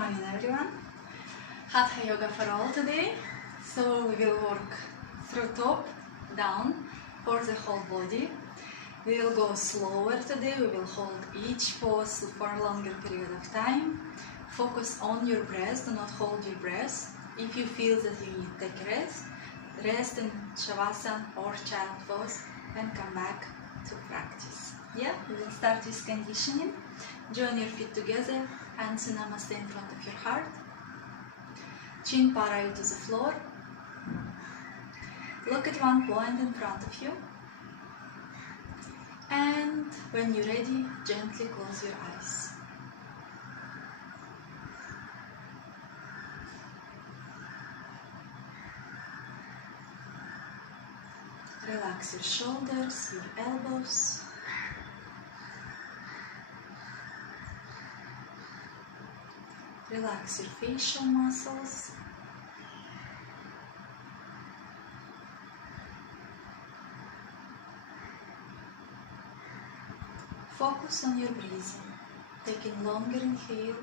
morning everyone. Hatha Yoga for all today. So we will work through top, down for the whole body. We will go slower today. We will hold each pose for a longer period of time. Focus on your breath. Do not hold your breath. If you feel that you need to take a rest, rest in Shavasana or child pose and come back to practice. Yeah, we will start with conditioning. Join your feet together, hands in Namaste in front of your heart. Chin parallel to the floor. Look at one point in front of you. And when you're ready, gently close your eyes. Relax your shoulders, your elbows. Relax your facial muscles. Focus on your breathing, taking longer inhale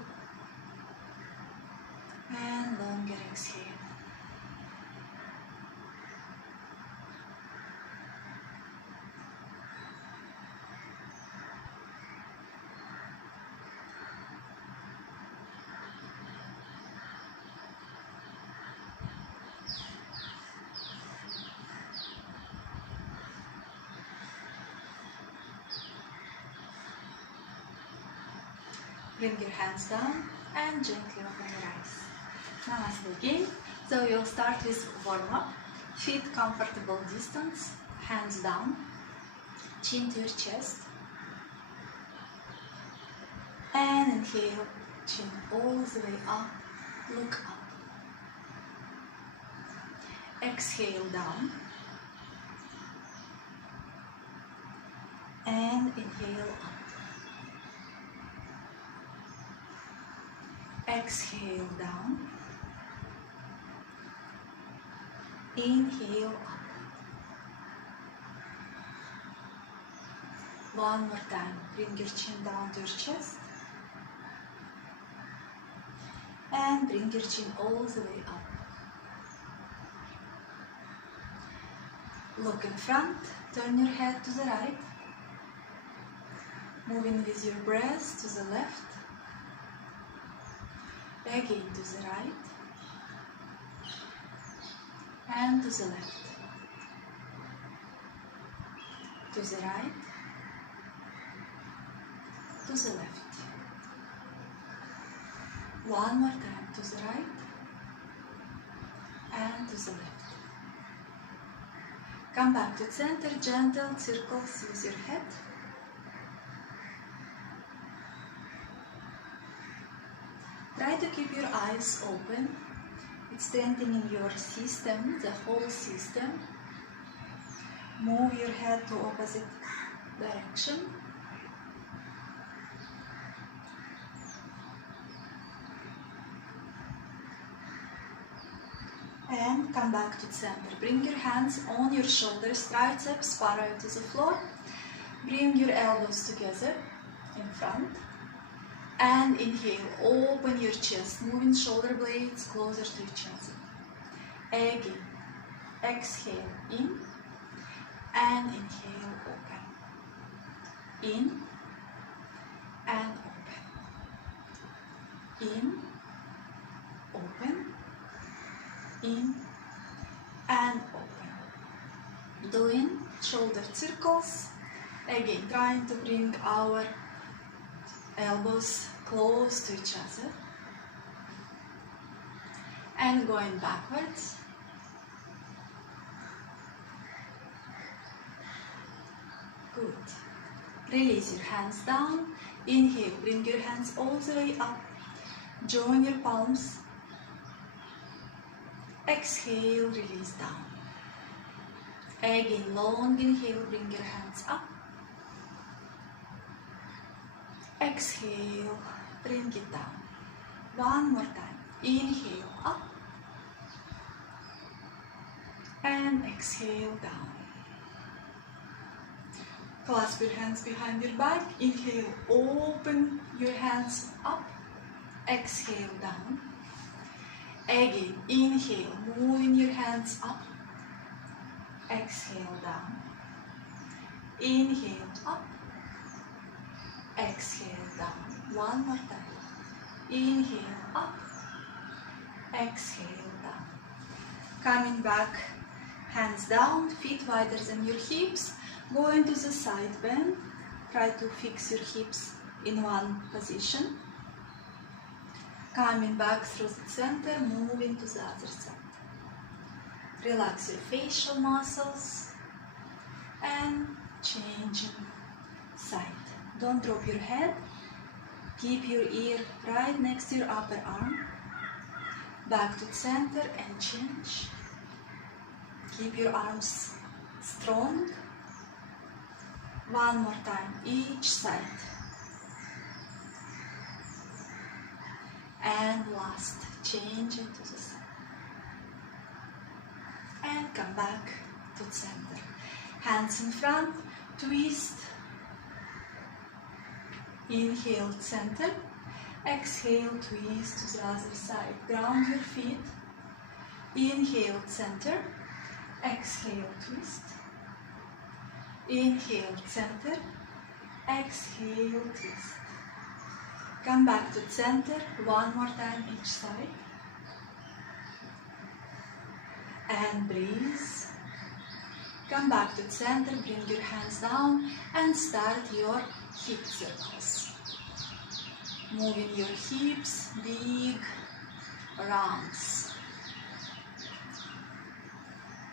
and longer exhale. Bring your hands down and gently open your eyes. Namaste again. So you'll start with warm-up. Feet comfortable distance, hands down, chin to your chest. And inhale, chin all the way up, look up. Exhale down. And inhale up. Exhale down, inhale up. One more time, bring your chin down to your chest and bring your chin all the way up. Look in front, turn your head to the right, moving with your breath to the left. Again to the right and to the left, to the right, to the left. One more time to the right and to the left. Come back to center, gentle circles with your head. Try to keep your eyes open. It's strengthening your system, the whole system. Move your head to opposite direction. And come back to center. Bring your hands on your shoulders, triceps parallel to the floor. Bring your elbows together in front. And inhale, open your chest, moving shoulder blades closer to each other. Again, exhale in and inhale, open. In and open. In, open, in and open. Doing shoulder circles. Again, trying to bring our elbows close to each other and going backwards. Good. Release your hands down. Inhale, bring your hands all the way up. Join your palms. Exhale, release down. Again, long inhale, bring your hands up. Exhale, bring it down. One more time. Inhale up and exhale down. Clasp your hands behind your back. Inhale, open your hands up exhale down. Again, inhale, moving your hands up, exhale down. Inhale up, exhale down. One more time. Inhale up, exhale down. Coming back, hands down, feet wider than your hips. Go into the side bend. Try to fix your hips in one position. Coming back through the center, moving to the other side. Relax your facial muscles and changing side. Don't drop your head. Keep your ear right next to your upper arm. Back to center and change. Keep your arms strong. One more time, each side. And last, change into the side. And come back to center. Hands in front, twist. Inhale, center. Exhale, twist to the other side. Ground your feet. Inhale, center. Exhale, twist. Inhale, center. Exhale, twist. Come back to center. One more time each side. And breathe. Come back to center. Bring your hands down and start your hip circles. Moving your hips, big rounds.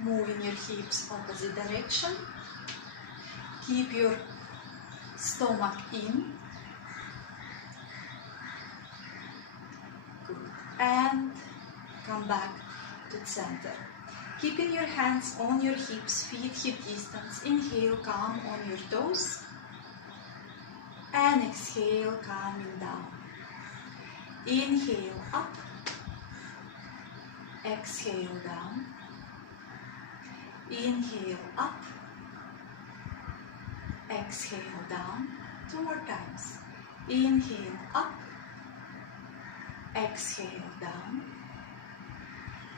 Moving your hips opposite direction. Keep your stomach in. Good. And come back to center. Keeping your hands on your hips, feet hip distance. Inhale, come on your toes. And exhale, coming down. Inhale, up. Exhale, down. Inhale, up. Exhale, down. Two more times. Inhale, up. Exhale, down.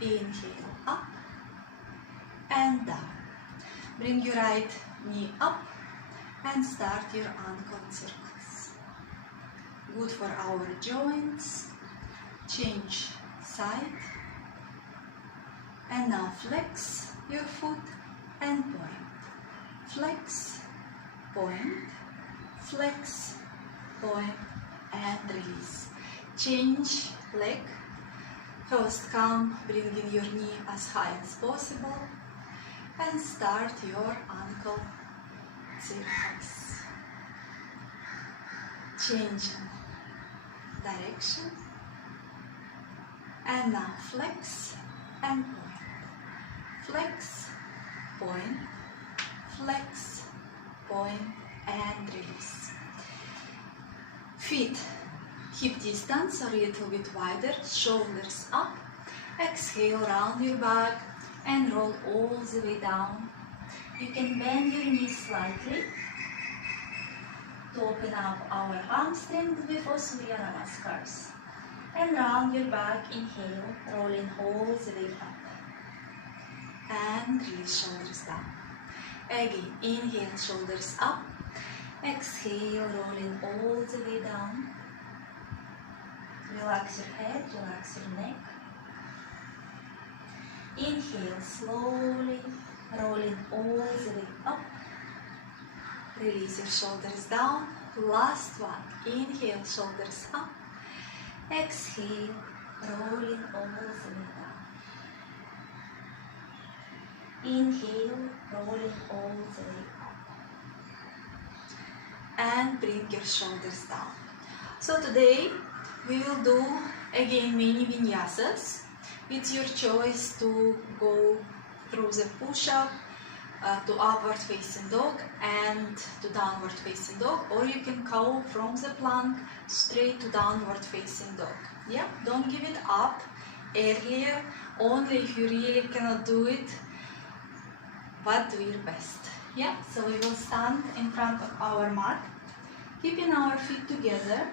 Inhale, up. And down. Bring your right knee up and start your ankle circles. Good for our joints. Change side. And now flex your foot and point. Flex, point, flex, point, and release. Change leg. First come, bringing your knee as high as possible. And start your ankle circles. Changing direction. And now flex and point. Flex, point, flex, point, and release. Feet hip distance a little bit wider, shoulders up. Exhale, round your back and roll all the way down. You can bend your knees slightly to open up our hamstrings before Surya Namaskars. And round your back, inhale, rolling all the way up. And release shoulders down. Again, inhale, shoulders up. Exhale, rolling all the way down. Relax your head, relax your neck. Inhale, slowly, rolling all the way up. Release your shoulders down. Last one. Inhale, shoulders up. Exhale, rolling all the way down. Inhale, rolling all the way up. And bring your shoulders down. So today we will do again many vinyasas. It's your choice to go through the push-up, to upward facing dog and to downward facing dog, or you can go from the plank straight to downward facing dog. Yeah, don't give it up earlier, only if you really cannot do it, but do your best. Yeah, so we will stand in front of our mat, keeping our feet together,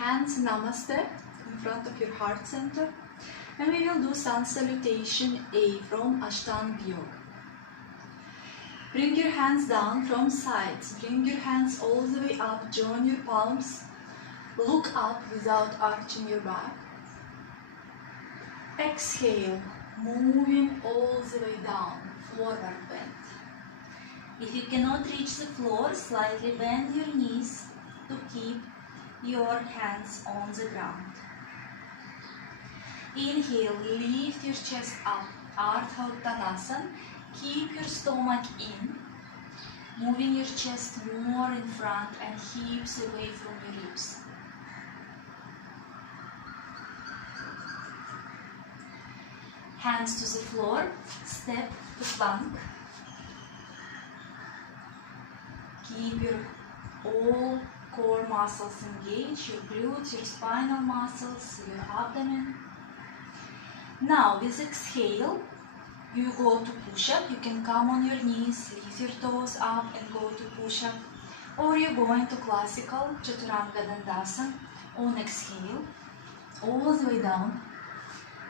hands namaste in front of your heart center. And we will do sun salutation A from Ashtanga Yoga. Bring your hands down from sides. Bring your hands all the way up. Join your palms. Look up without arching your back. Exhale, moving all the way down, forward bend. If you cannot reach the floor, slightly bend your knees to keep your hands on the ground. Inhale, lift your chest up, Hatha Yoga. Keep your stomach in, moving your chest more in front and hips away from your ribs. Hands to the floor, step to plank. Keep your all core muscles engaged, your glutes, your spinal muscles, your abdomen. Now with exhale, you go to push-up. You can come on your knees, lift your toes up and go to push-up. Or you're going to classical Chaturanga Dandasana on exhale, all the way down,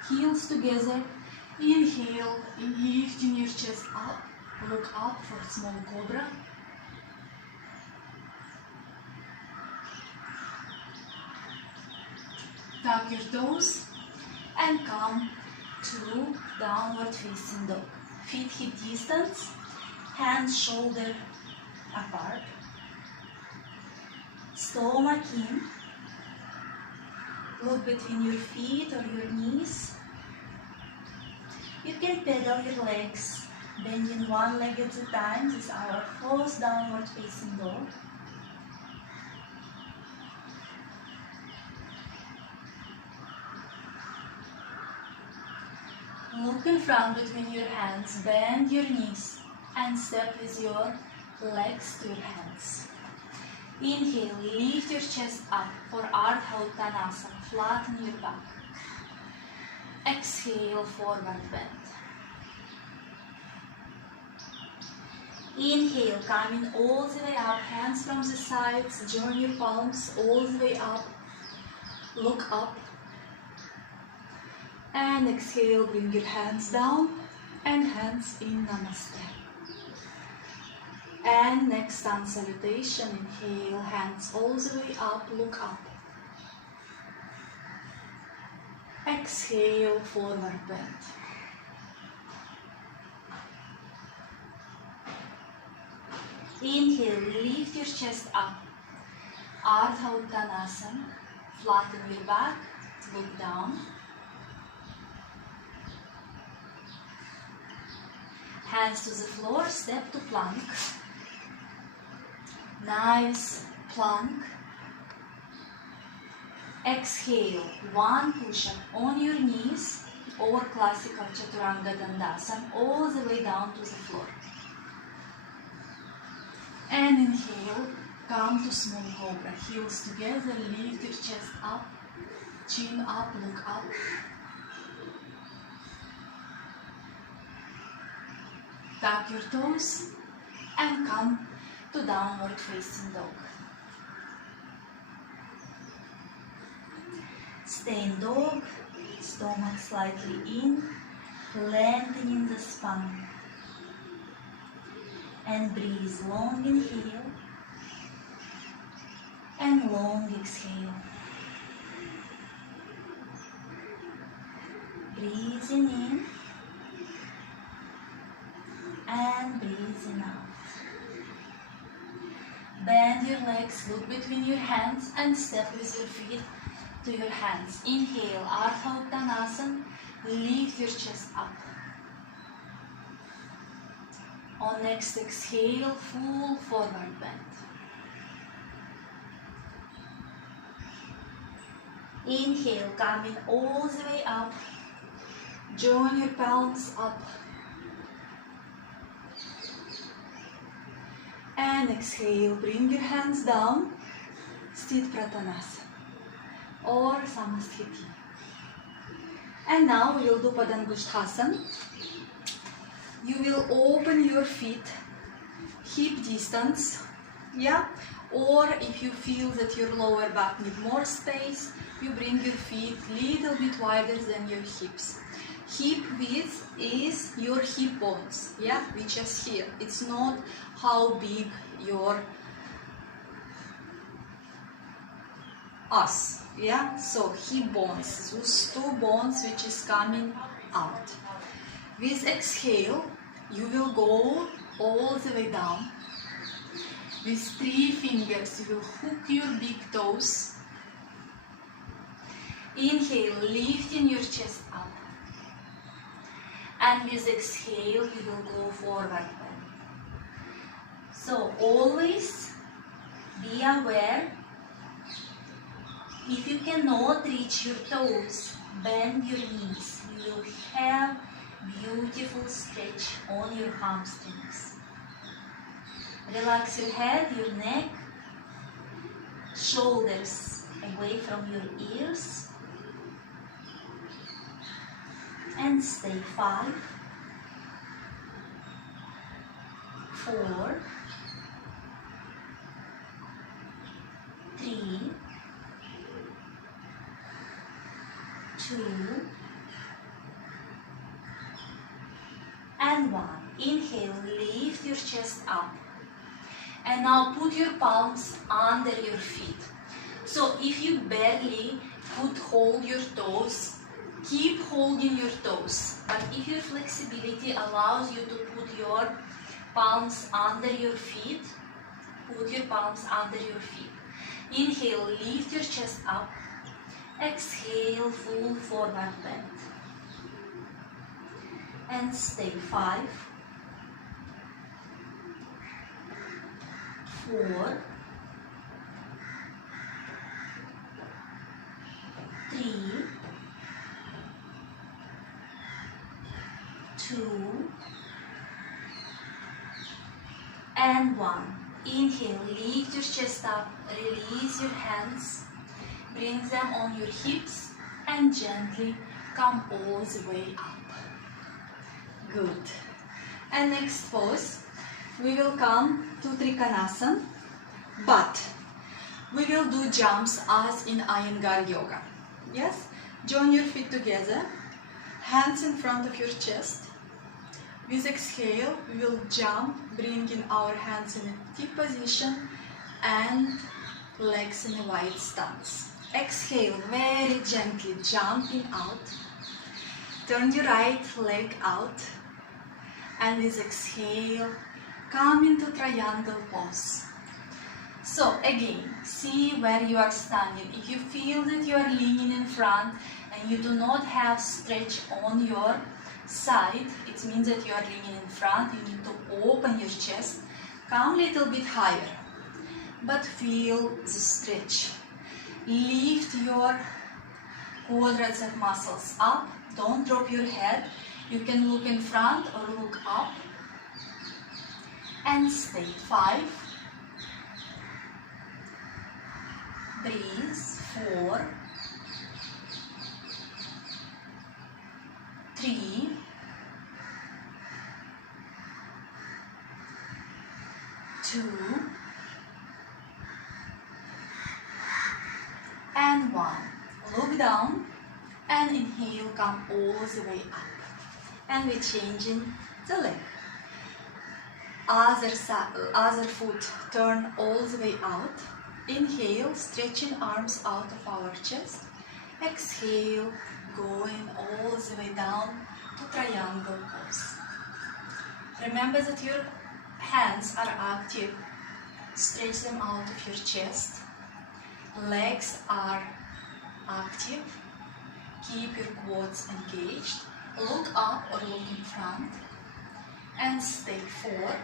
heels together. Inhale, lifting your chest up, look up for small cobra. Tuck your toes and come to downward facing dog. Feet hip distance, hands shoulder apart, stomach in, look between your feet or your knees. You can pedal your legs, bending one leg at a time. This is our first downward facing dog. Look in front between your hands, bend your knees and step with your legs to your hands. Inhale, lift your chest up for Hatha Yoga, flatten your back. Exhale, forward bend. Inhale, coming all the way up, hands from the sides, join your palms all the way up, look up. And exhale, bring your hands down and hands in namaste. And next sun salutation, inhale, hands all the way up, look up. Exhale, forward bend. Inhale, lift your chest up, Hatha Yoga, flatten your back, look down. Hands to the floor, step to plank. Nice plank. Exhale, one push-up on your knees or classical Chaturanga Dandasana all the way down to the floor. And inhale, come to small cobra. Heels together, lift your chest up, chin up, look up. Tuck your toes and come to downward facing dog. Stay in dog, stomach slightly in, lengthening the spine. And breathe, long inhale and long exhale. Breathing in and breathing out. Bend your legs, look between your hands and step with your feet to your hands. Inhale, Hatha Yoga, lift your chest up. On next exhale, full forward bend. Inhale, coming all the way up. Join your palms up. And exhale, bring your hands down, Sthit Pratanasana or Samasthiti. And now we will do Padangusthasana. You will open your feet, hip distance, yeah? Or if you feel that your lower back needs more space, you bring your feet little bit wider than your hips. Hip width is your hip bones, yeah, which is here. It's not how big your ass, yeah? So hip bones, those two bones which is coming out. With exhale, you will go all the way down. With 3 fingers, you will hook your big toes. Inhale, lifting your chest up. And with exhale, you will go forward bend. So always be aware. If you cannot reach your toes, bend your knees. You will have beautiful stretch on your hamstrings. Relax your head, your neck, shoulders away from your ears. And stay 5, 4, 3, 2, and 1. Inhale, lift your chest up. And now put your palms under your feet. So if you barely could hold your toes, keep holding your toes. But if your flexibility allows you to put your palms under your feet, put your palms under your feet. Inhale, lift your chest up. Exhale, full forward bend. And stay 5, 4, 3, 2, and 1. Inhale, lift your chest up, release your hands, bring them on your hips, and gently come all the way up. Good. And next pose, we will come to Trikonasana, but we will do jumps as in Iyengar Yoga. Yes? Join your feet together, hands in front of your chest. With exhale, we will jump, bringing our hands in a T position and legs in a wide stance. Exhale, very gently jumping out. Turn your right leg out. And with exhale, come into triangle pose. So again, see where you are standing. If you feel that you are leaning in front and you do not have stretch on your side, it means that you are leaning in front. You need to open your chest, come a little bit higher, but feel the stretch. Lift your quadriceps muscles up. Don't drop your head. You can look in front or look up. And stay 5. Breathe. 4, 3, 2, and 1. Look down and inhale, come all the way up. And we're changing the leg. Other foot turn all the way out. Inhale, stretching arms out of our chest. Exhale, going all the way down to triangle pose. Remember that your hands are active. Stretch them out of your chest. Legs are active. Keep your quads engaged. Look up or look in front. And stay 4.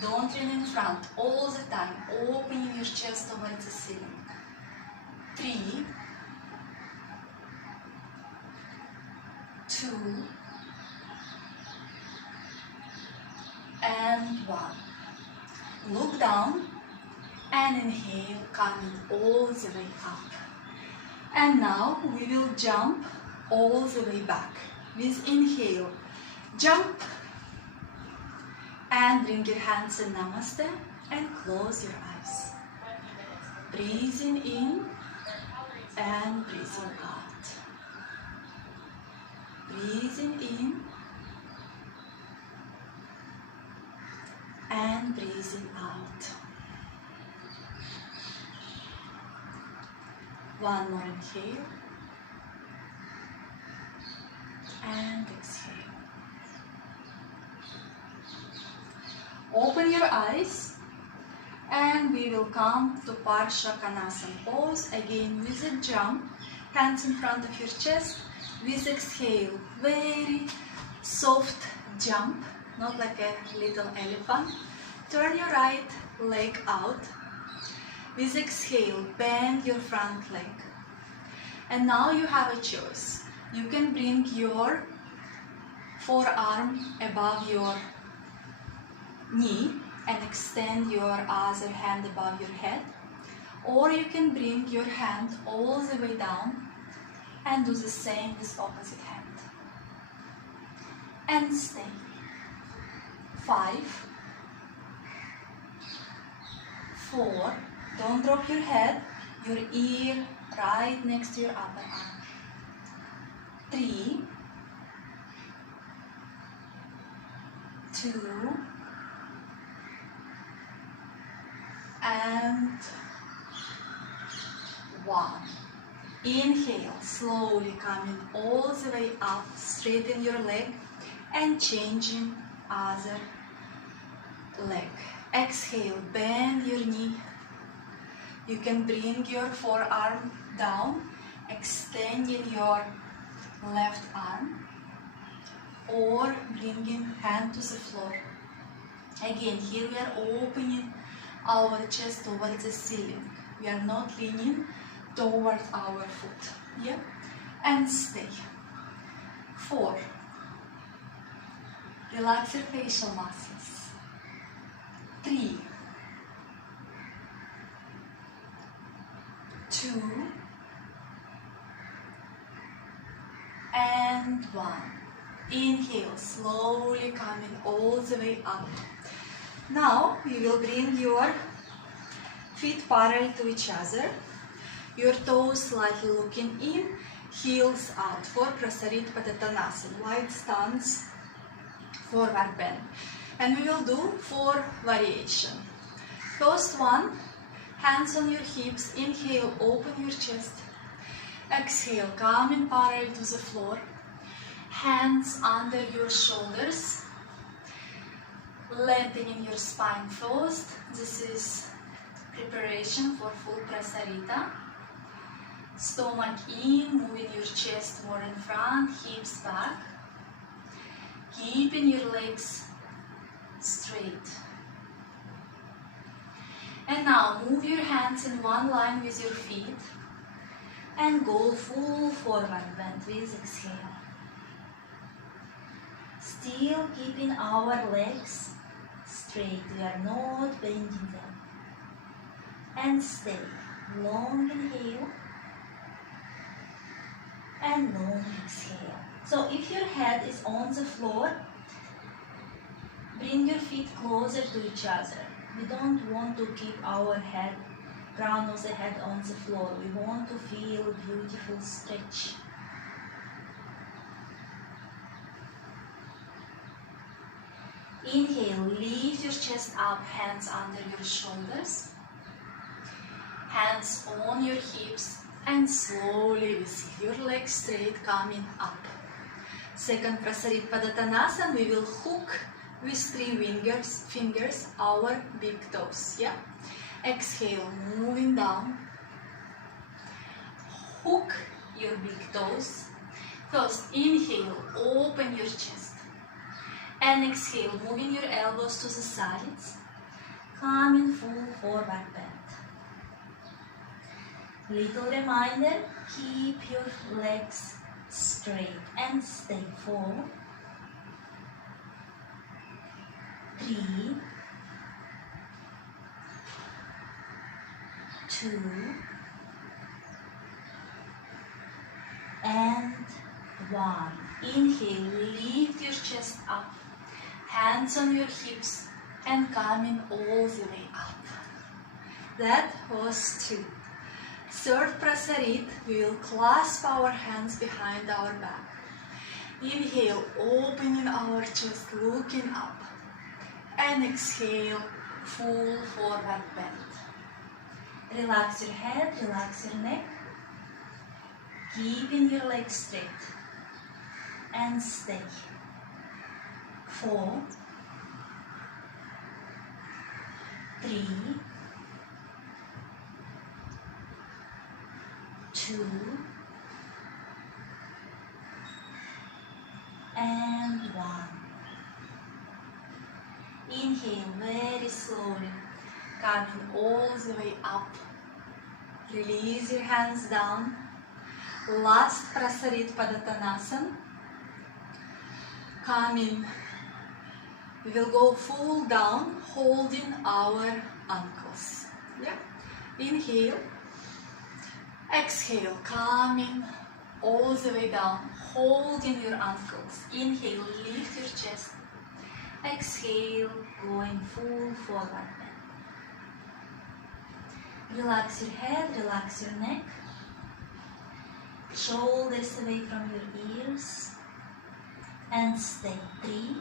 Don't lean in front all the time, opening your chest towards the ceiling. 3, 2, and 1. Look down and inhale, coming all the way up. And now we will jump all the way back. With inhale, jump. And bring your hands in Namaste. and close your eyes. Breathing in and breathing out. Breathing in and breathing out. One more inhale and exhale. Open your eyes and we will come to Parshakanasana pose again with a jump, hands in front of your chest. With exhale, very soft jump, not like a little elephant. Turn your right leg out. With exhale, bend your front leg. And now you have a choice. You can bring your forearm above your knee and extend your other hand above your head. Or you can bring your hand all the way down and do the same with opposite hand. And stay. 5, 4, don't drop your head, your ear right next to your upper arm. 3, 2, and 1. Inhale, slowly coming all the way up, straighten your leg and changing other leg. Exhale, bend your knee. You can bring your forearm down, extending your left arm, or bringing hand to the floor. Again, here we are opening our chest towards the ceiling. We are not leaning towards our foot. Yeah? And stay. 4. Relax your facial muscles. 3, 2, and 1. Inhale, slowly coming all the way up. Now you will bring your feet parallel to each other. Your toes slightly looking in, heels out for Prasarita Padottanasana, wide stance, forward bend. And we will do 4 variations. First one, hands on your hips, inhale, open your chest. Exhale, coming parallel to the floor. Hands under your shoulders, lengthening your spine first. This is preparation for full Prasarita. Stomach in, moving your chest more in front, hips back. Keeping your legs straight. And now move your hands in one line with your feet and go full forward bend with exhale. Still keeping our legs straight, we are not bending them. And stay. Long inhale and long exhale. So if your head is on the floor, bring your feet closer to each other. We don't want to keep our head, crown of the head on the floor. We want to feel beautiful stretch. Inhale, lift your chest up, hands under your shoulders. Hands on your hips and slowly with your legs straight coming up. Second Prasarita Padottanasana, we will hook with 3 fingers our big toes. Yeah? Exhale, moving down. Hook your big toes. First, inhale, open your chest. And exhale, moving your elbows to the sides. Coming full forward bend. Little reminder, keep your legs straight and stay. 4, 3, 2, and 1. Inhale, lift your chest up, hands on your hips and coming all the way up. That was 2. Third Prasarit, we will clasp our hands behind our back. Inhale, opening our chest, looking up. And exhale, full forward bend. Relax your head, relax your neck. Keeping your legs straight. And stay. 4, 3, 2, and 1. Inhale very slowly, Coming all the way up. Release your hands down. Last Prasarit Padottanasana. Coming, we will go full down, holding our ankles. Yeah. Inhale. Exhale, coming all the way down, holding your ankles. Inhale, lift your chest. exhale, going full forward bend. Relax your head, relax your neck. Shoulders away from your ears. And stay. 3,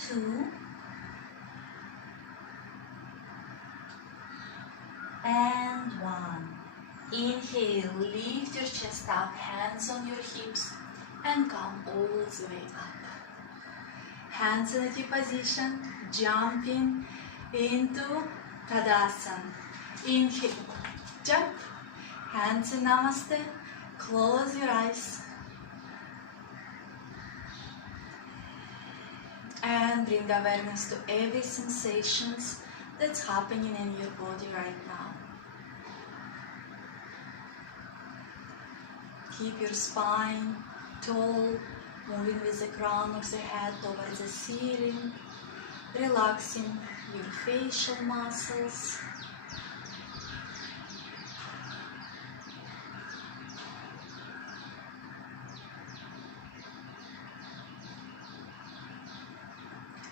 2, and 1. Inhale, lift your chest up, hands on your hips, and come all the way up. Hands in a T position, jumping into Tadasana. Inhale, jump, hands in Namaste, close your eyes. And bring awareness to every sensations that's happening in your body right now. Keep your spine tall, moving with the crown of the head towards the ceiling, relaxing your facial muscles.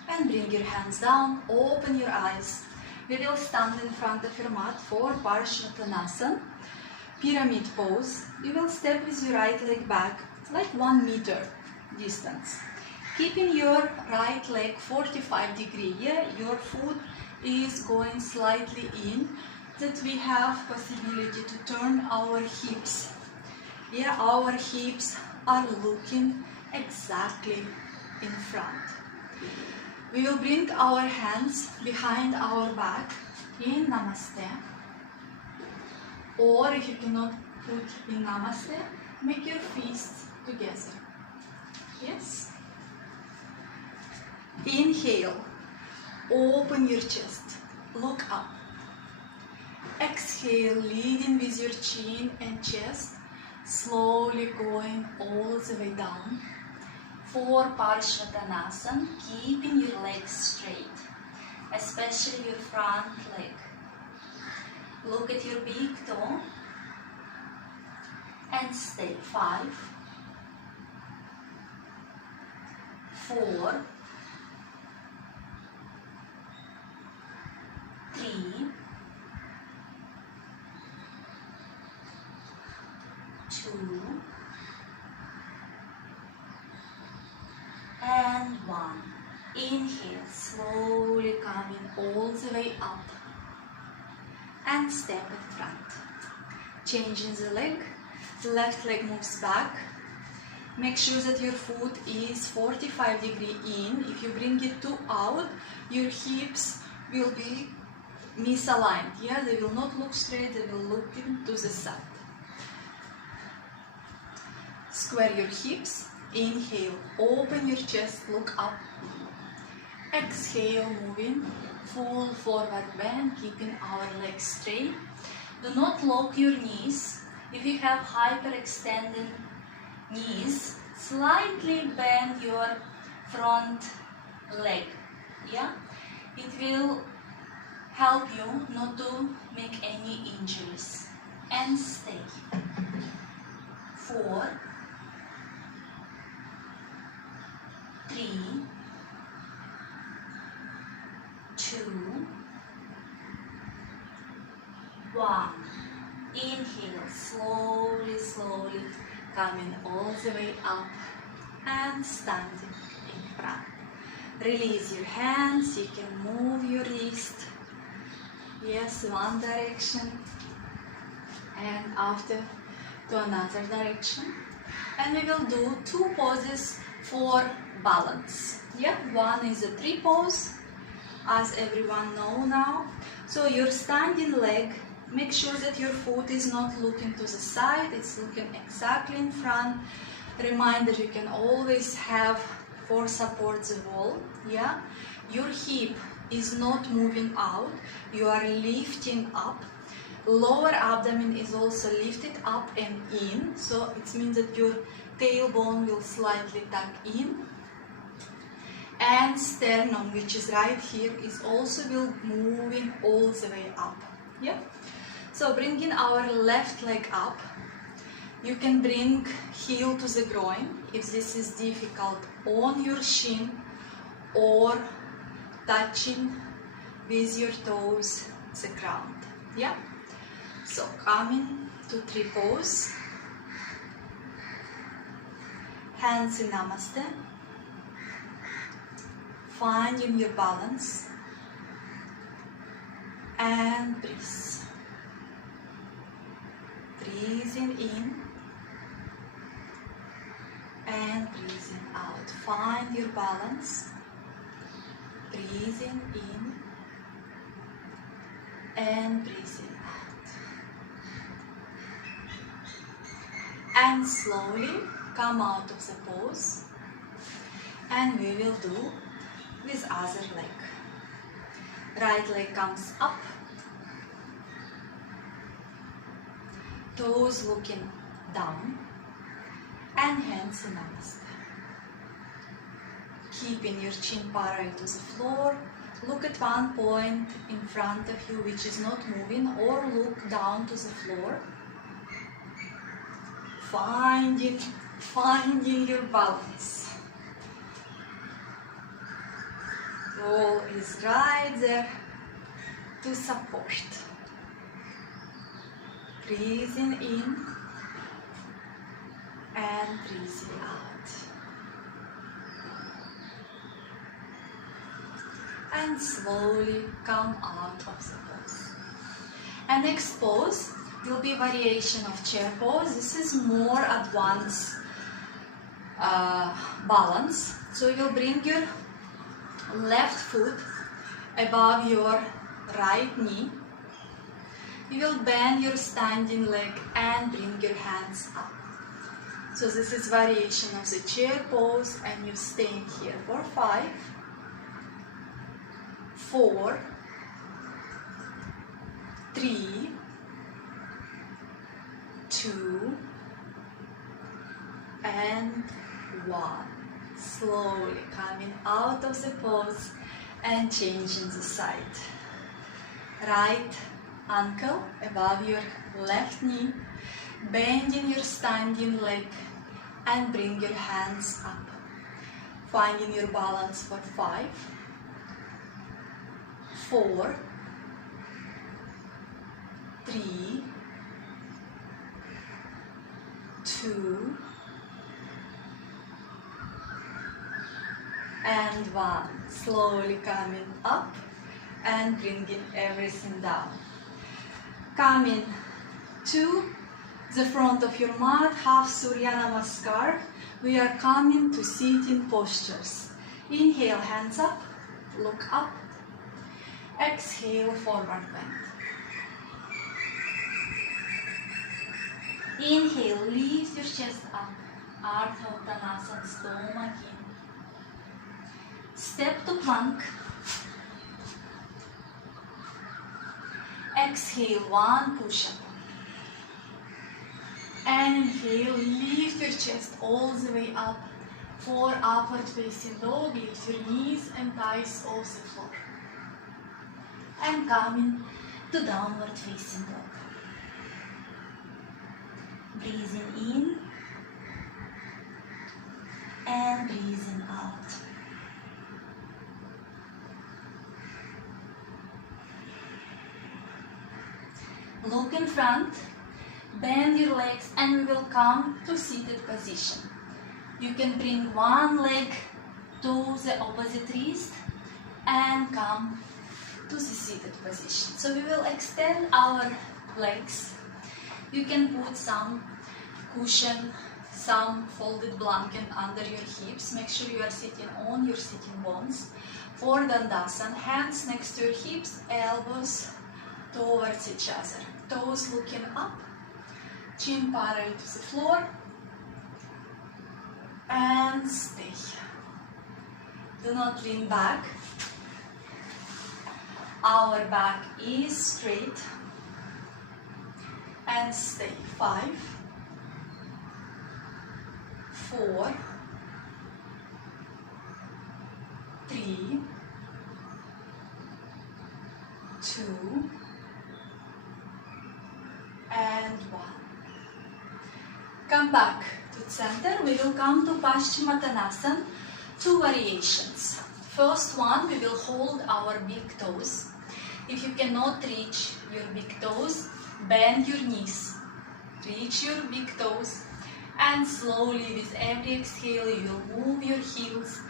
And bring your hands down, open your eyes. We will stand in front of your mat for Parsvattanasana, pyramid pose. You will step with your right leg back, like 1 meter distance. Keeping your right leg 45 degrees. Yeah, your foot is going slightly in, that we have possibility to turn our hips. Yeah, our hips are looking exactly in front. We will bring our hands behind our back in Namaste. Or if you cannot put in Namaste, make your fists together. Yes? Inhale, open your chest, look up. Exhale, leading with your chin and chest, slowly going all the way down. For Parsvattanasana, keeping your legs straight, especially your front leg. Look at your big toe and stay. 5, 4, 3, 2, and 1. Inhale, slowly coming all the way up. And step in front. Changing the leg, the left leg moves back. Make sure that your foot is 45 degrees in. If you bring it too out, your hips will be misaligned. Yeah, they will not look straight, they will look to the side. Square your hips. Inhale, open your chest, look up. Exhale, moving, full forward bend, keeping our legs straight. Do not lock your knees. If you have hyperextended knees, slightly bend your front leg. Yeah? It will help you not to make any injuries. And stay. 4, 3, 2, 1. Inhale, slowly, slowly, coming all the way up and standing in front. Release your hands, you can move your wrist. Yes, one direction and after to another direction. And we will do 2 poses for balance. Yeah, one is a tree pose, as everyone know now. So your standing leg, make sure that your foot is not looking to the side, it's looking exactly in front. Reminder, you can always have for support the wall. Yeah, your hip is not moving out, you are lifting up. Lower abdomen is also lifted up and in, so it means that your tailbone will slightly tuck in. And sternum, which is right here, is also will moving all the way up. Yeah. So bringing our left leg up, you can bring heel to the groin if this is difficult, on your shin or touching with your toes the ground. Yeah. So coming to tree pose, hands in namaste, finding your balance and breathe. Breathing in and breathing out. Find your balance. Breathing in and breathing out. And slowly come out of the pose, and we will do with other leg. Right leg comes up, toes looking down, and hands in namaste. Keeping your chin parallel to the floor, look at one point in front of you which is not moving, or look down to the floor. Finding your balance. Wall is right there to support. Breathing in and breathing out. And slowly come out of the pose. And next pose will be variation of chair pose. This is more advanced balance. So you will bring your left foot above your right knee. You will bend your standing leg and bring your hands up. So this is variation of the chair pose, and you're staying here for 5, 4, 3, 2, and 1. Slowly coming out of the pose and changing the side. Right ankle above your left knee, bending your standing leg and bring your hands up. Finding your balance for 5, 4, 3, 2, and 1. Slowly coming up and bringing everything down. Coming to the front of your mat, half Surya Namaskar. We are coming to sitting postures. Inhale, hands up, look up. Exhale, forward bend. Inhale, lift your chest up. Ardha Uttanasana, stomach in. Step to plank. Exhale, 1 push-up. And inhale, lift your chest all the way up for upward facing dog. Lift your knees and thighs off the floor. And coming to downward facing dog. Breathing in and breathing out. Look in front, bend your legs, and we will come to seated position. You can bring one leg to the opposite wrist and come to the seated position. So we will extend our legs. You can put some cushion, some folded blanket under your hips. Make sure you are sitting on your sitting bones. For Dandasana, hands next to your hips, elbows towards each other. Toes looking up, chin parallel to the floor, and stay. Do not lean back. Our back is straight, and stay. 5, 4, 3, 2, and 1. Come back to center. We will come to Paschimottanasana, 2 variations. First one, we will hold our big toes. If you cannot reach your big toes, bend your knees. Reach your big toes, and slowly with every exhale you will move your heels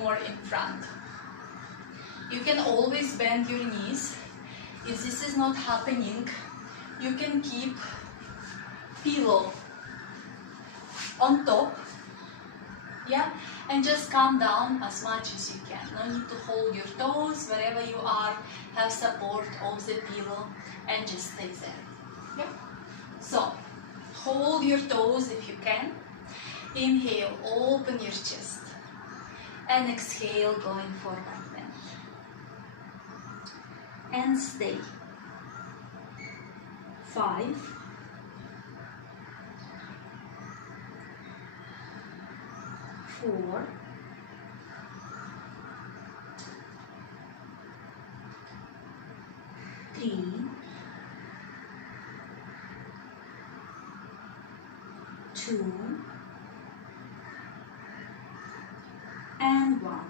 more in front. You can always bend your knees. If this is not happening, you can keep pillow on top, yeah, and just come down as much as you can. No need to hold your toes. Wherever you are, have support of the pillow and just stay there. Yeah. So hold your toes if you can. Inhale, open your chest, and exhale, going forward bend, and stay. 5, 4, 3, 2, and 1.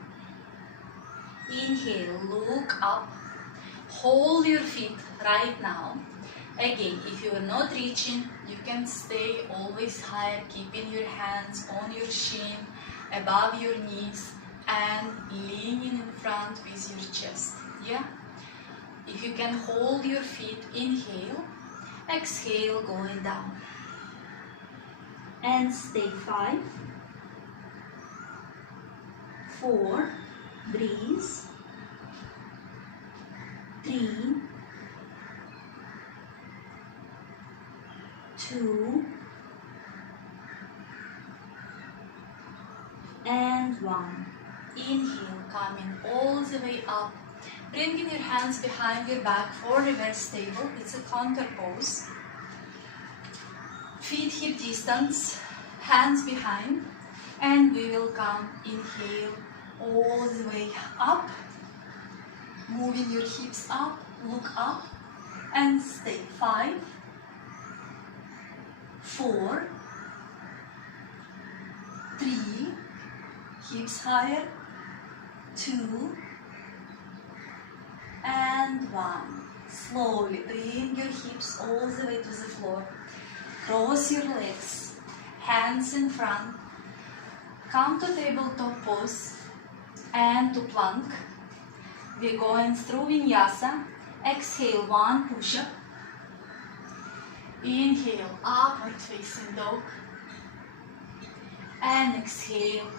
Inhale, look up, hold your feet right now. Again, if you are not reaching, you can stay always higher, keeping your hands on your shin, above your knees, and leaning in front with your chest. Yeah? If you can hold your feet, inhale, exhale, going down. And stay. 5, 4, breathe, 3, 2, and 1. Inhale, coming all the way up, bringing your hands behind your back for reverse table. It's a counter pose. Feet hip distance, hands behind, and we will come, inhale, all the way up, moving your hips up, look up, and stay. 5, 4, 3, hips higher, 2, and 1. Slowly bring your hips all the way to the floor. Cross your legs, hands in front. Come to tabletop pose and to plank. We're going through vinyasa. Exhale, 1 push-up. Inhale, upward facing dog. And exhale,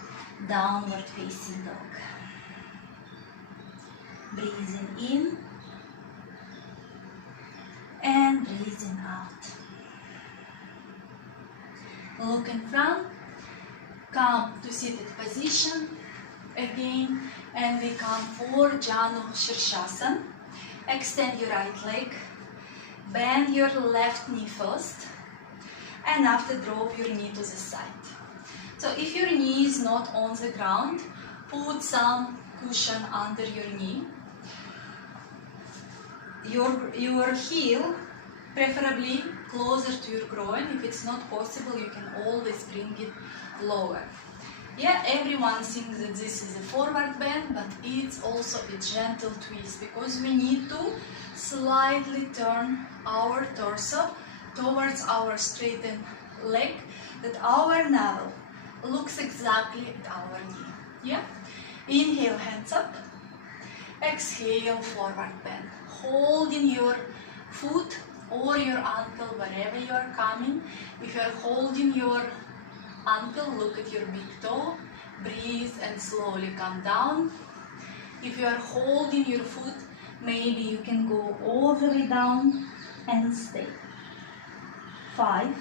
downward facing dog. Breathing in and breathing out. Look in front, come to seated position again, and we come for Janu Shirshasana. Extend your right leg, bend your left knee first, and after drop your knee to the side. So if your knee is not on the ground, put some cushion under your knee. Your heel preferably closer to your groin. If it's not possible, you can always bring it lower. Yeah, everyone thinks that this is a forward bend, but it's also a gentle twist because we need to slightly turn our torso towards our straightened leg, that our navel looks exactly at our knee. Yeah? Inhale, hands up. Exhale, forward bend. Holding your foot or your ankle wherever you are coming. If you are holding your ankle, look at your big toe. Breathe and slowly come down. If you are holding your foot, maybe you can go all the way down and stay. 5,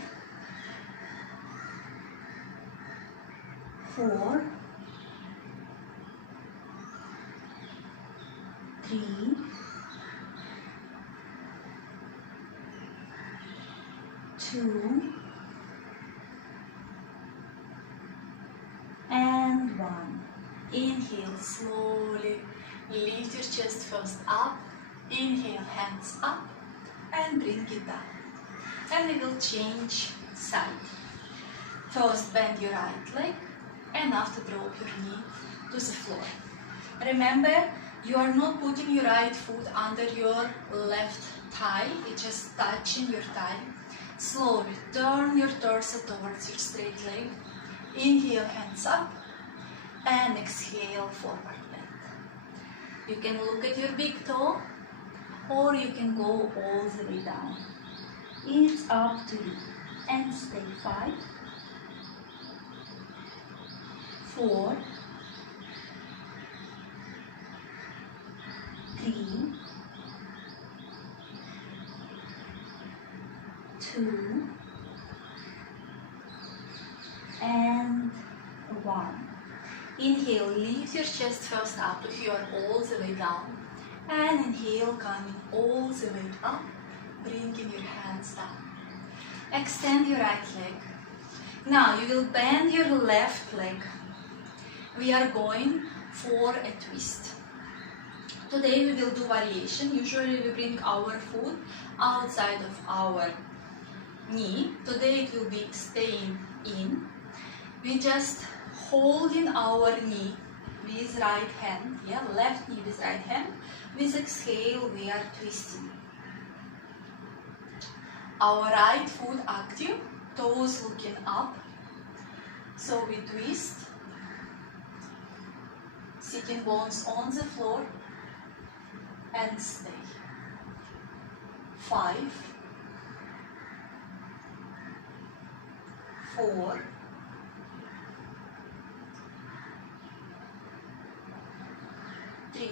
4, 3, 2, and 1. Inhale, slowly lift your chest first up. Inhale, hands up and bring it down. And we will change side. First bend your right leg and after drop your knee to the floor. Remember, you are not putting your right foot under your left thigh, it's just touching your thigh. Slowly turn your torso towards your straight leg. Inhale, hands up and exhale, forward bend. You can look at your big toe or you can go all the way down. It's up to you. And stay. 5, 4, 3, 2, and 1. Inhale, lift your chest first up if you are all the way down. And inhale, coming all the way up, bringing your hands down. Extend your right leg. Now you will bend your left leg. We are going for a twist. Today we will do variation. Usually we bring our foot outside of our knee. Today it will be staying in. We just holding our knee with right hand, yeah, left knee with right hand. With exhale we are twisting. Our right foot active, toes looking up. So we twist. Sitting bones on the floor and stay. 5, 4, 3,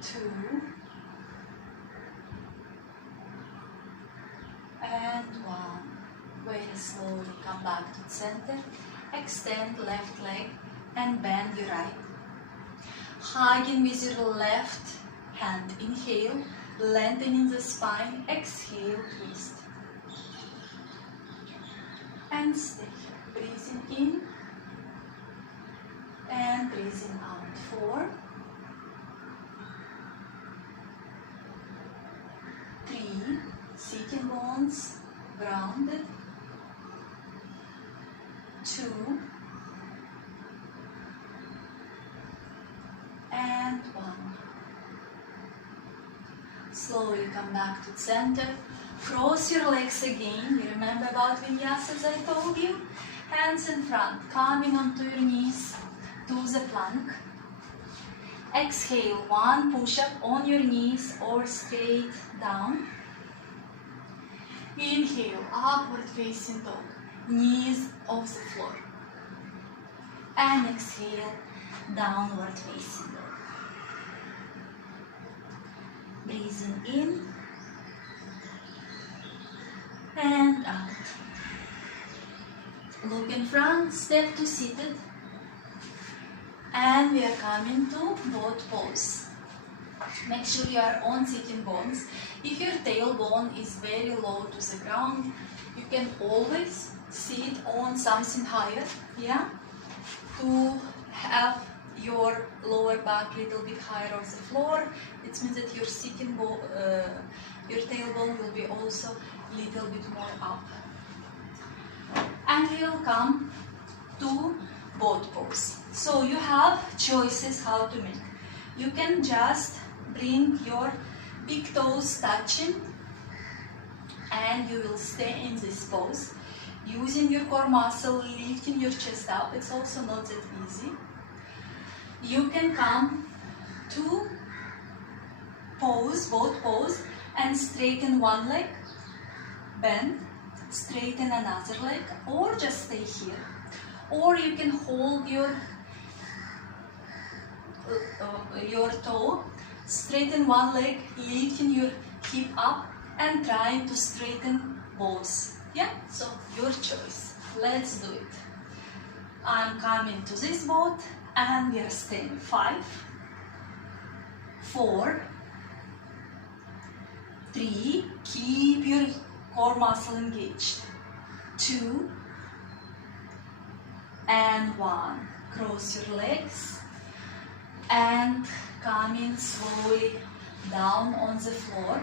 2, and 1. Very slowly come back to the center. Extend left leg and bend your right. Hugging with your left hand. Inhale, lengthening the spine. Exhale, twist. And stay. Breathing in and breathing out. 4, 3, sitting bones grounded. 2, and 1. Slowly come back to center. Cross your legs again. You remember about vinyasas I told you? Hands in front, coming onto your knees to the plank. Exhale, 1 push-up on your knees or straight down. Inhale, upward facing dog. Knees off the floor. And exhale, downward facing dog. Breathing in and out. Look in front, step to seated. And we are coming to boat pose. Make sure you are on sitting bones. If your tailbone is very low to the ground, you can always sit on something higher, yeah, to have your lower back a little bit higher off the floor. It means that your your tailbone will be also a little bit more up. and we will come to boat pose. So you have choices how to make. You can just bring your big toes touching and you will stay in this pose. Using your core muscle, lifting your chest up, it's also not that easy. You can come to pose, boat pose, and straighten one leg, bend, straighten another leg, or just stay here. Or you can hold your toe, straighten one leg, lifting your hip up and trying to straighten both. Yeah, so your choice. Let's do it. I'm coming to this boat and we are staying. 5, 4, 3, keep your core muscle engaged. 2 and 1. Cross your legs and coming slowly down on the floor.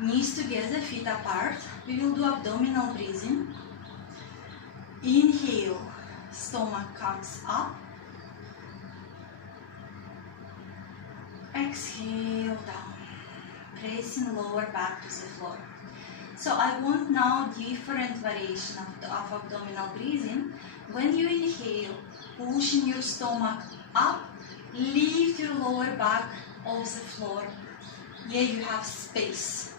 Knees together, feet apart. We will do abdominal breathing. Inhale, stomach comes up. Exhale down, pressing lower back to the floor. So I want now different variation of abdominal breathing. When you inhale, pushing your stomach up, lift your lower back off the floor. Here you have space.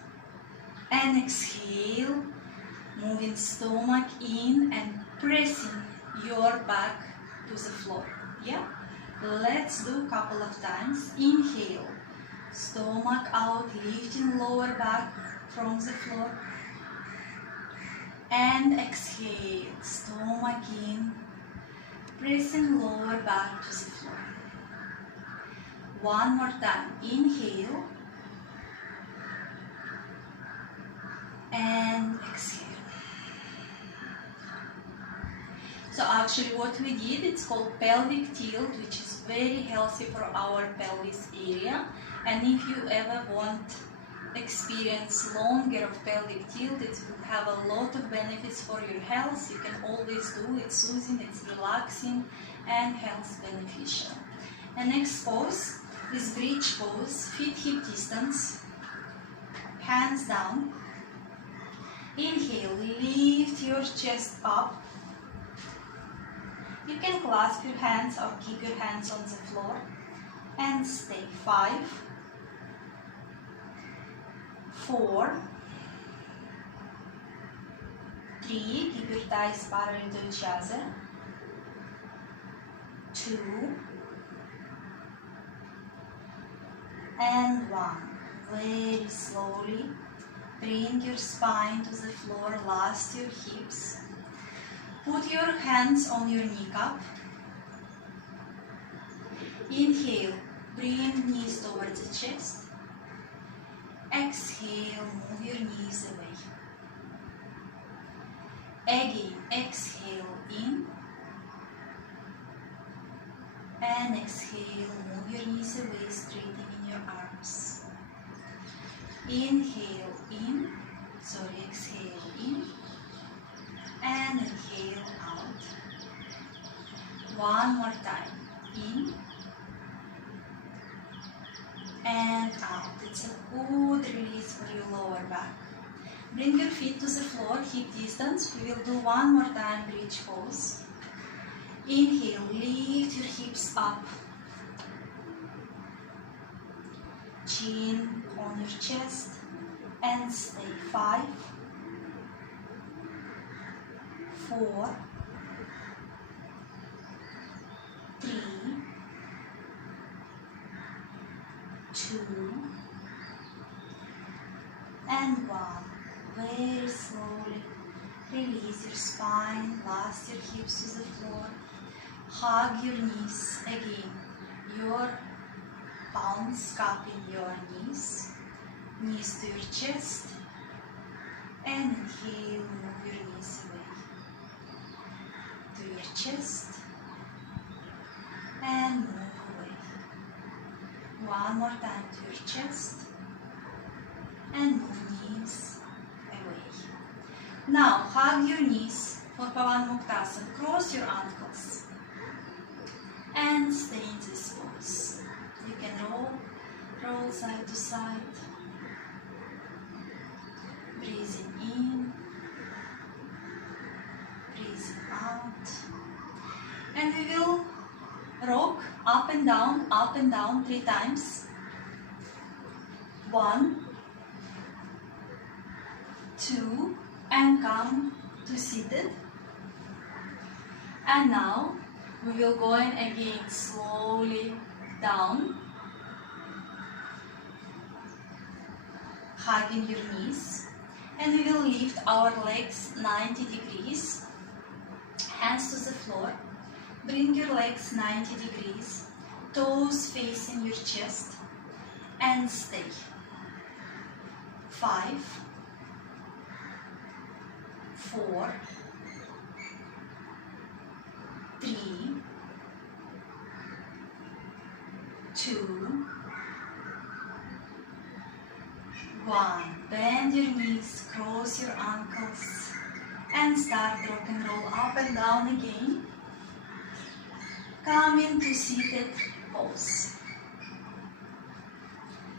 And exhale, moving stomach in and pressing your back to the floor. Yeah? Let's do a couple of times. Inhale, stomach out, lifting lower back from the floor. And exhale, stomach in, pressing lower back to the floor. One more time. Inhale. And exhale. So actually what we did, it's called pelvic tilt, which is very healthy for our pelvis area. And if you ever want experience longer of pelvic tilt, it will have a lot of benefits for your health. You can always do it. It's soothing, it's relaxing and health beneficial. And next pose is bridge pose, feet hip distance, hands down. Inhale, lift your chest up. You can clasp your hands or keep your hands on the floor and stay. 5, 4, 3, keep your thighs parallel to each other. 2 and 1. Very slowly bring your spine to the floor, last your hips. Put your hands on your kneecap. Inhale, bring knees towards the chest. Exhale, move your knees away. Again, exhale in. And exhale, move your knees away, straightening your arms. Inhale in, exhale in. And inhale out. One more time. In and out. It's a good release for your lower back. Bring your feet to the floor, hip distance. We will do one more time, bridge pose. Inhale, lift your hips up. Chin on your chest and stay. 5, 4, 3, 2 and 1. Very slowly release your spine, last your hips to the floor. Hug your knees again. Your palms cupping your knees. Knees to your chest. And inhale, move your knees away to your chest and move away. One more time to your chest and move knees Now hug your knees for Pavanmuktasana. Cross your ankles and stay in this pose. You can roll side to side. Breathing in, breathing out. And we will rock up and down 3 times. 1, 2, and come to seated. And now we will go in again slowly down, hugging your knees, and we will lift our legs 90 degrees, hands to the floor. Bring your legs 90 degrees, toes facing your chest, and stay. 5, 4, 3, 2, 1. Bend your knees, cross your ankles, and start rock and roll up and down again. Come into seated pose.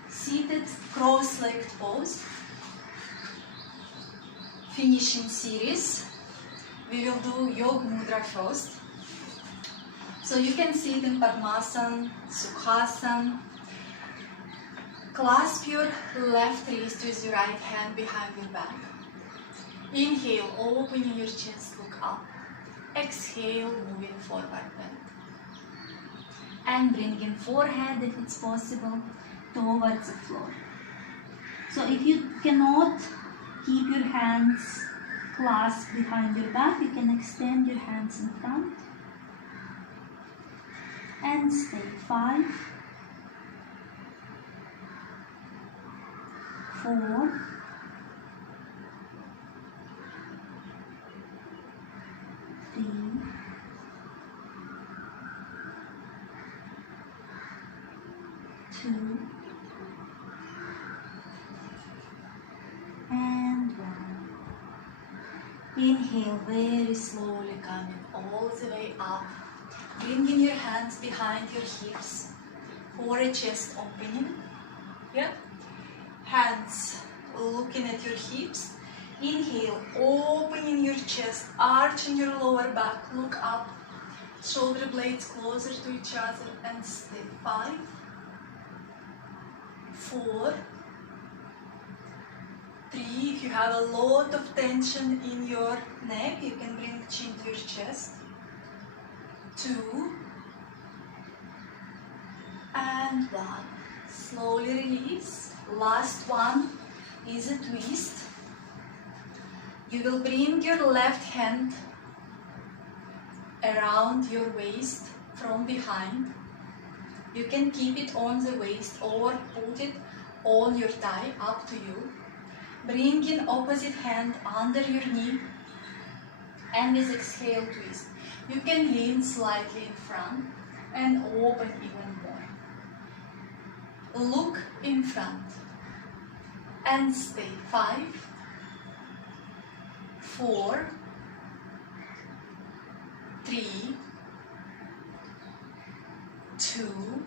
Seated cross-legged pose. Finishing series. We will do Yoga Mudra first. So you can sit in Padmasana, Sukhasana. Clasp your left wrist with your right hand behind your back. Inhale, opening your chest, look up. Exhale, moving forward bend. And bringing forehead, if it's possible, towards the floor. So if you cannot keep your hands clasped behind your back, you can extend your hands in front. And stay. 5, 4, 3, 2, and 1. Inhale very slowly, coming all the way up. Bringing your hands behind your hips for a chest opening. Yeah. Hands looking at your hips. Inhale, opening your chest, arching your lower back, look up. Shoulder blades closer to each other and stay. 5, 4, 3. If you have a lot of tension in your neck, you can bring chin to your chest. 2, and 1. Slowly release. Last one is a twist. You will bring your left hand around your waist from behind. You can keep it on the waist or put it on your thigh, up to you. Bring in opposite hand under your knee, and with exhale twist. You can lean slightly in front and open even more. Look in front and stay. 5, 4, 3, 2,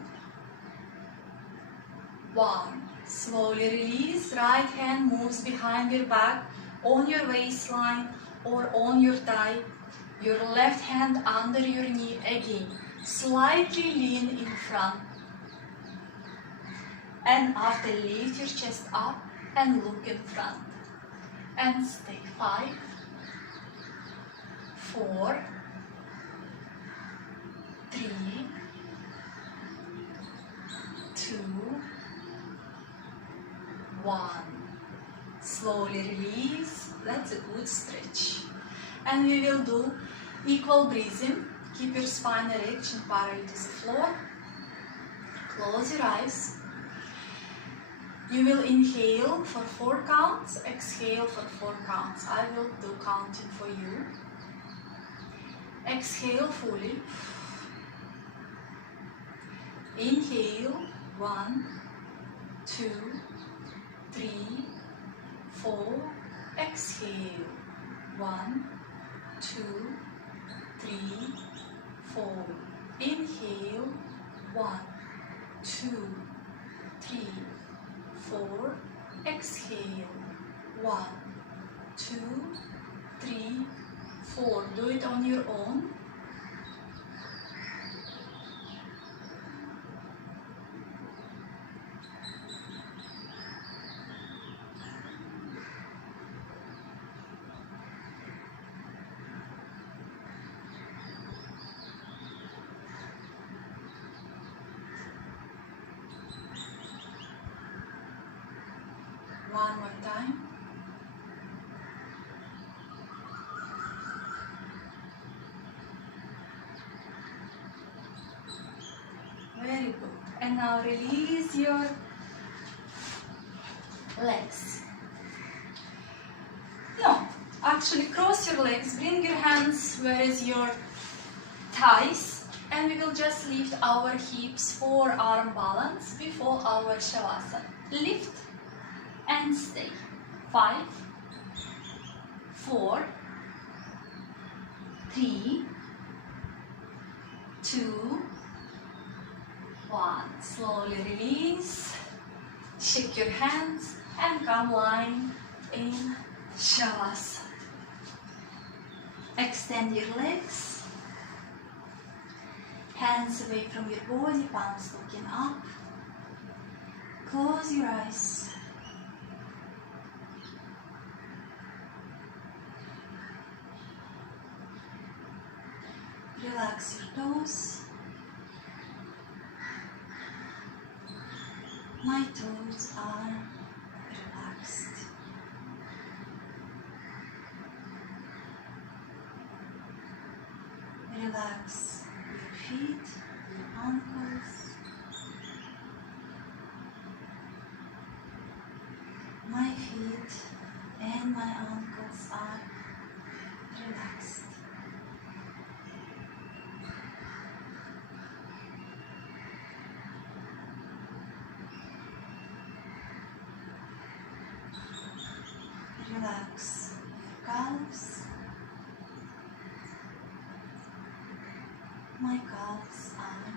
1. Slowly release. Right hand moves behind your back on your waistline or on your thigh. Your left hand under your knee again. Slightly lean in front. And after, lift your chest up and look in front. And stay. 5, 4, 3, 2, 1. Slowly release. That's a good stretch. And we will do equal breathing. Keep your spine erect and parallel to the floor. Close your eyes. You will inhale for 4 counts, exhale for 4 counts. I will do counting for you. Exhale fully. Inhale. 1, 2, 3, 4. Exhale. 1, 2, 3, 4. Inhale. 1, 2, 3, 4. Exhale. 1, 2, 3, 4. Do it on your own. One more time. Very good. And now release your legs. No, actually cross your legs, bring your hands where is your thighs, and we will just lift our hips, forearm balance before our shavasana. Lift and stay. 5, 4, 3, 2, 1. Slowly release. Shake your hands and come lying in shavasana. Extend your legs. Hands away from your body, palms looking up. Close your eyes. Relax your toes. My toes are relaxed. Relax your feet, your ankles. My feet and my ankles are relaxed. Relax your calves. My calves are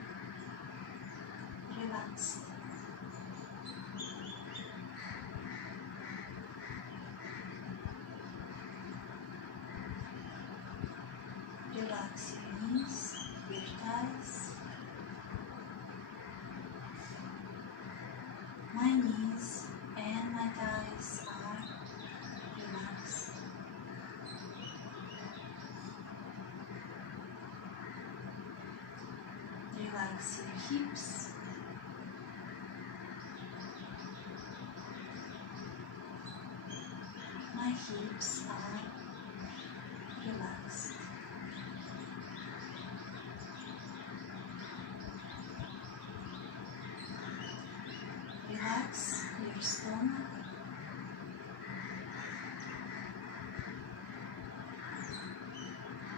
relaxed. Relax your knees, your thighs. My knees and my thighs are relaxed. Relax your hips. My hips are relaxed. Relax your stomach.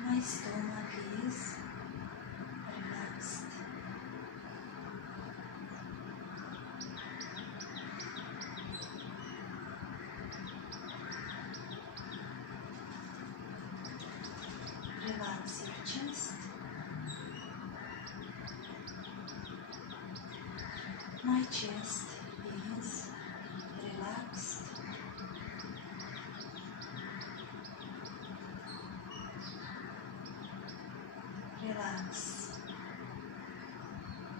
My stomach is relaxed. Relax your chest. My chest is relaxed. Relax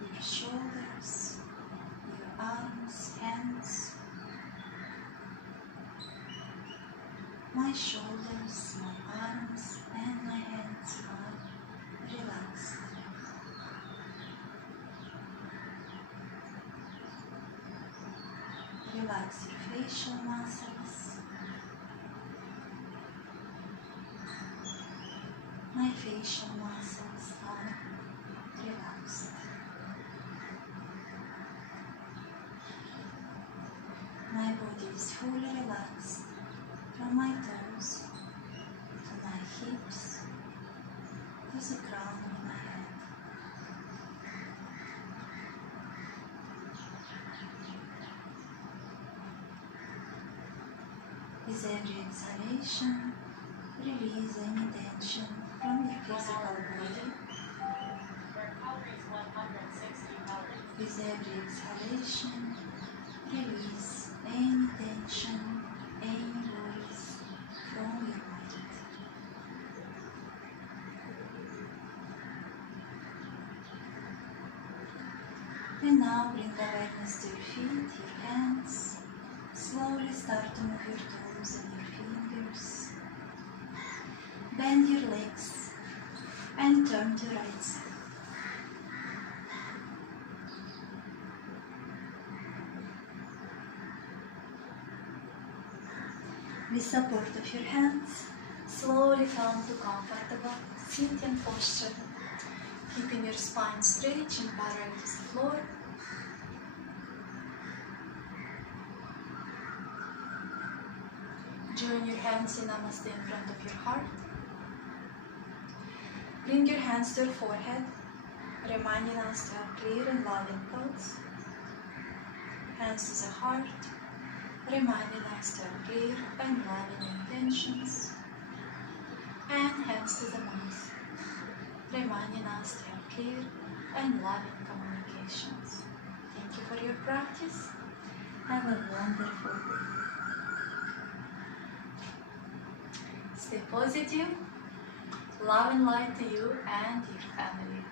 your shoulders, your arms, hands. My shoulders, my arms, and my hands are relaxed. Relax your facial muscles. My facial muscles are relaxed. My body is fully relaxed from my toes to my hips to the crown of my head. With every exhalation, release. any tension from your physical body. With every exhalation, release any tension, any worries from your mind. And now bring awareness to your feet, your hands. Slowly start to move your toes and your fingers. Bend your legs and turn to right side. With support of your hands, slowly come to comfortable sitting posture, keeping your spine straight and parallel to the floor. Join your hands in Namaste in front of your heart. Bring your hands to your forehead, reminding us to have clear and loving thoughts. Hands to the heart, reminding us to have clear and loving intentions. And hands to the mouth, reminding us to have clear and loving communications. Thank you for your practice. Have a wonderful day. Stay positive, love and light to you and your family.